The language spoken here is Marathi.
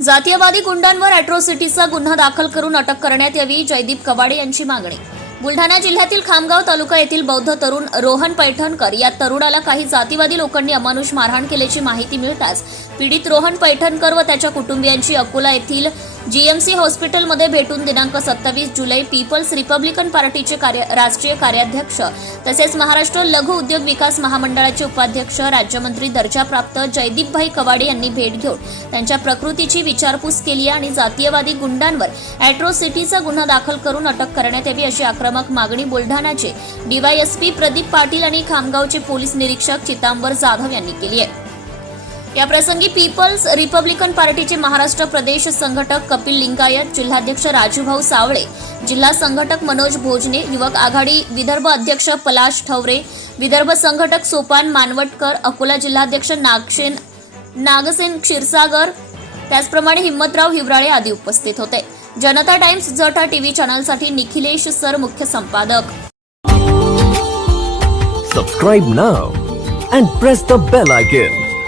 जातीयवादी गुंडांवर अॅट्रॉसिटीचा गुन्हा दाखल करून अटक करण्यात यावी जयदीप कवाडे यांची मागणी. बुलढाणा जिल्ह्यातील खामगाव तालुका येथील बौद्ध तरुण रोहन पैठणकर या तरुणाला काही जातीवादी लोकांनी अमानुष मारहाण केल्याची माहिती मिळताच पीडित रोहन पैठणकर व त्याच्या कुटुंबियांची अकोला येथील जीएमसी हॉस्पिटलमध्ये भेटून दिनांक सत्तावीस जुलै पीपल्स रिपब्लिकन पार्टीचे कार्य राष्ट्रीय कार्याध्यक्ष तसेच महाराष्ट्र लघु उद्योग विकास महामंडळाचे उपाध्यक्ष राज्यमंत्री दर्जाप्राप्त जयदीपभाई कवाडे यांनी भेट घेऊन त्यांच्या प्रकृतीची विचारपूस केली आणि जातीयवादी गुंडांवर अॅट्रोसिटीचा गुन्हा दाखल करून अटक करण्यात यावी अशी आक्रमक मागणी बुलढाणाचे डीवायएसपी प्रदीप पाटील आणि खामगावचे पोलीस निरीक्षक चितांबर जाधव यांनी केली आहे. या प्रसंगी पीपल्स रिपब्लिकन पार्टीचे महाराष्ट्र प्रदेश संघटक कपिल लिंगायत जिल्हाध्यक्ष राजूभाऊ सावळे जिल्हा संघटक मनोज भोजने युवक आघाडी विदर्भ अध्यक्ष पलाश ठवरे विदर्भ संघटक सोपान मानवटकर अकोला जिल्हाध्यक्ष नागसेन नागसेन क्षीरसागर त्याचप्रमाणे हिम्मतराव हिवराळे आदी उपस्थित होते. जनता टाइम्स जटा टीव्ही चॅनलसाठी निखिलेश सर मुख्य संपादक. Subscribe now and press the bell icon